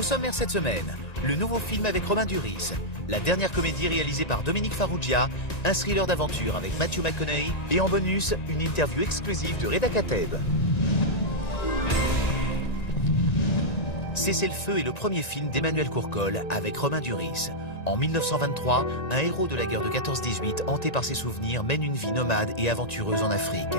Au sommaire cette semaine, le nouveau film avec Romain Duris, la dernière comédie réalisée par Dominique Farrugia, un thriller d'aventure avec Matthew McConaughey et en bonus, une interview exclusive de Reda Kateb. Cessez-le-feu est le premier film d'Emmanuel Courcol avec Romain Duris. En 1923, un héros de la guerre de 14-18, hanté par ses souvenirs, mène une vie nomade et aventureuse en Afrique.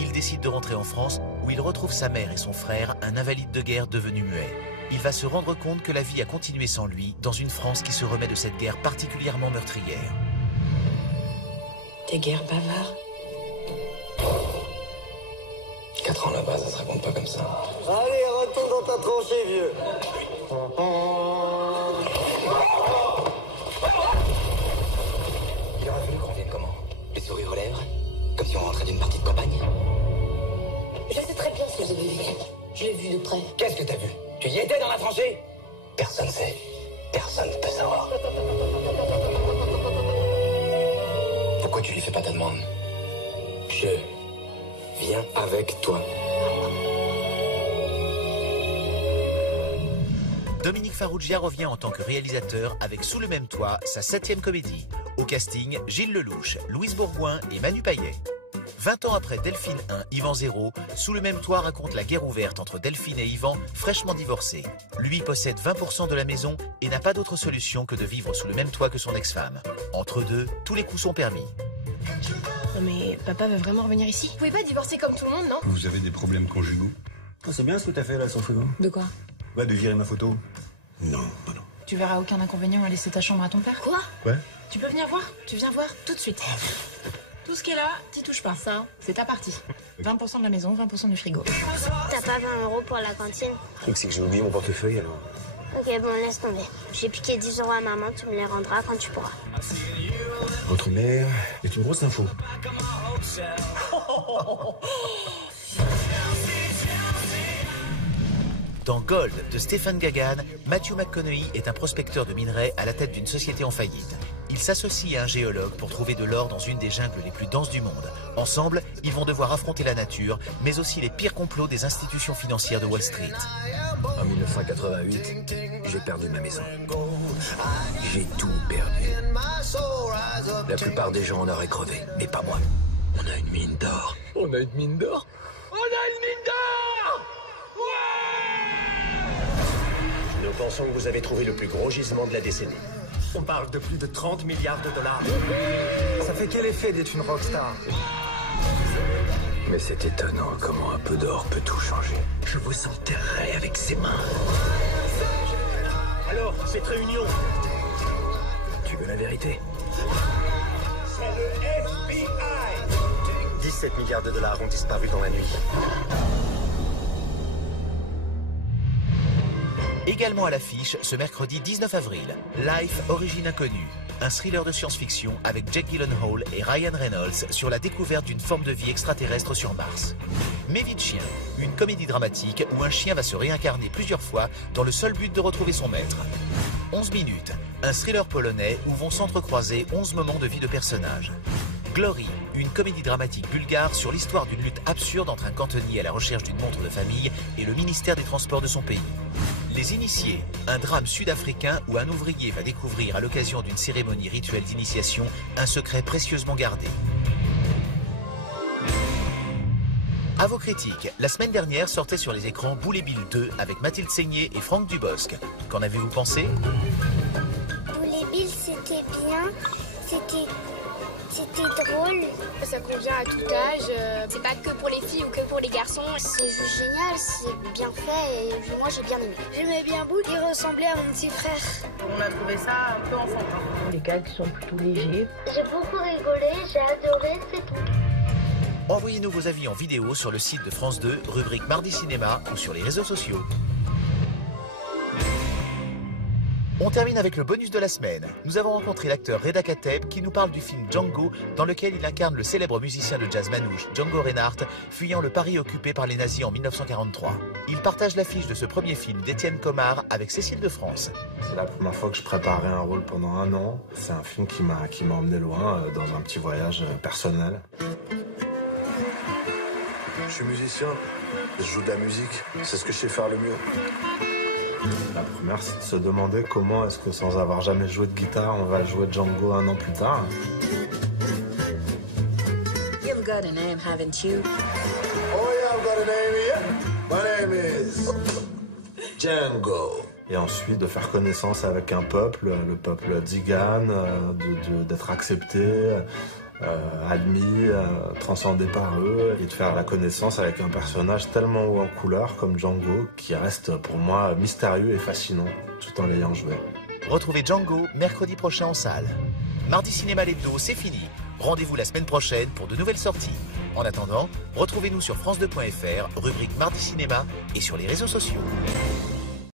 Il décide de rentrer en France, où il retrouve sa mère et son frère, un invalide de guerre devenu muet. Il va se rendre compte que la vie a continué sans lui, dans une France qui se remet de cette guerre particulièrement meurtrière. T'es guère bavard. 4 ans là-bas, ça se raconte pas comme ça. Allez, retourne dans ta tranchée, vieux. Il aurait voulu qu'on vienne comment? Les sourires aux lèvres? Comme si on rentrait d'une partie de campagne? Je sais très bien ce que j'ai vu. Je l'ai vu de près. Qu'est-ce que t'as vu? Tu y étais dans la tranchée? Personne sait. Personne ne peut savoir. Pourquoi tu lui fais pas ta demande? Je viens avec toi. Dominique Farrugia revient en tant que réalisateur avec Sous le même toit, sa 7e comédie. Au casting, Gilles Lelouch, Louise Bourgoin et Manu Payet. 20 ans après Delphine 1, Yvan 0, Sous le même toit raconte la guerre ouverte entre Delphine et Yvan, fraîchement divorcés. Lui possède 20% de la maison et n'a pas d'autre solution que de vivre sous le même toit que son ex-femme. Entre deux, tous les coups sont permis. Non mais papa veut vraiment revenir ici? Vous pouvez pas divorcer comme tout le monde, non? Vous avez des problèmes conjugaux? Oh, c'est bien ce que t'as fait là sur frigo. De quoi? Bah de virer ma photo. Non. Tu verras aucun inconvénient à laisser ta chambre à ton père? Quoi? Ouais. Tu peux venir voir? Tu viens voir tout de suite. Tout ce qui est là, t'y touches pas. Ça, c'est ta partie. 20% de la maison, 20% du frigo. T'as pas 20 € pour la cantine? Le truc c'est que j'ai oublié mon portefeuille alors. Ok, bon, laisse tomber. J'ai piqué 10 € à maman, tu me les rendras quand tu pourras. Votre mère est une grosse info. Dans Gold de Stéphane Gagan, Matthew McConaughey est un prospecteur de minerais à la tête d'une société en faillite. Il s'associe à un géologue pour trouver de l'or dans une des jungles les plus denses du monde. Ensemble, ils vont devoir affronter la nature, mais aussi les pires complots des institutions financières de Wall Street. En 1988, j'ai perdu ma maison. J'ai tout perdu. La plupart des gens en auraient crevé, mais pas moi. On a une mine d'or. On a une mine d'or? On a une mine d'or! Nous pensons que vous avez trouvé le plus gros gisement de la décennie. On parle de plus de 30 milliards $. Ça fait quel effet d'être une rockstar? Mais c'est étonnant comment un peu d'or peut tout changer. Je vous enterrerai avec ses mains. Alors, cette réunion, Tu veux la vérité? c'est le FBI. 17 milliards de dollars ont disparu dans la nuit. Également à l'affiche, ce mercredi 19 avril, Life, origine inconnue, un thriller de science-fiction avec Jake Gyllenhaal et Ryan Reynolds sur la découverte d'une forme de vie extraterrestre sur Mars. Mais vie de chien, une comédie dramatique où un chien va se réincarner plusieurs fois dans le seul but de retrouver son maître. 11 minutes, un thriller polonais où vont s'entrecroiser 11 moments de vie de personnages. Glory, une comédie dramatique bulgare sur l'histoire d'une lutte absurde entre un cantonnier à la recherche d'une montre de famille et le ministère des Transports de son pays. Les Initiés, un drame sud-africain où un ouvrier va découvrir à l'occasion d'une cérémonie rituelle d'initiation un secret précieusement gardé. À vos critiques, la semaine dernière sortait sur les écrans Boule et Bill 2 avec Mathilde Seigné et Franck Dubosc. Qu'en avez-vous pensé? Boule et Bill, c'était bien. C'était drôle. Ça convient à tout âge. C'est pas que pour les filles ou que pour les garçons. C'est juste génial, c'est bien fait et moi j'ai bien aimé. J'aimais bien Boule, il ressemblait à mon petit frère. On a trouvé ça un peu enfantin. Les gags sont plutôt légers. J'ai beaucoup rigolé, j'ai adoré, c'est tout. Envoyez-nous vos avis en vidéo sur le site de France 2, rubrique Mardi Cinéma ou sur les réseaux sociaux. On termine avec le bonus de la semaine. Nous avons rencontré l'acteur Reda Kateb qui nous parle du film Django dans lequel il incarne le célèbre musicien de jazz manouche Django Reinhardt fuyant le Paris occupé par les nazis en 1943. Il partage l'affiche de ce premier film d'Étienne Comard avec Cécile de France. C'est la première fois que je préparais un rôle pendant 1 an. C'est un film qui m'a emmené loin dans un petit voyage personnel. Je suis musicien, je joue de la musique, c'est ce que je sais faire le mieux. La première, c'est de se demander comment est-ce que sans avoir jamais joué de guitare, on va jouer Django 1 an plus tard. You've got a name, haven't you? Oh yeah, I've got a name here. My name is Django. Et ensuite de faire connaissance avec un peuple, le peuple Tzigan, d'être accepté, admis, transcendé par eux, et de faire la connaissance avec un personnage tellement haut en couleur comme Django, qui reste pour moi mystérieux et fascinant, tout en l'ayant joué. Retrouvez Django mercredi prochain en salle. Mardi Cinéma l'hebdo, c'est fini. Rendez-vous la semaine prochaine pour de nouvelles sorties. En attendant, retrouvez-nous sur France2.fr, rubrique Mardi Cinéma et sur les réseaux sociaux.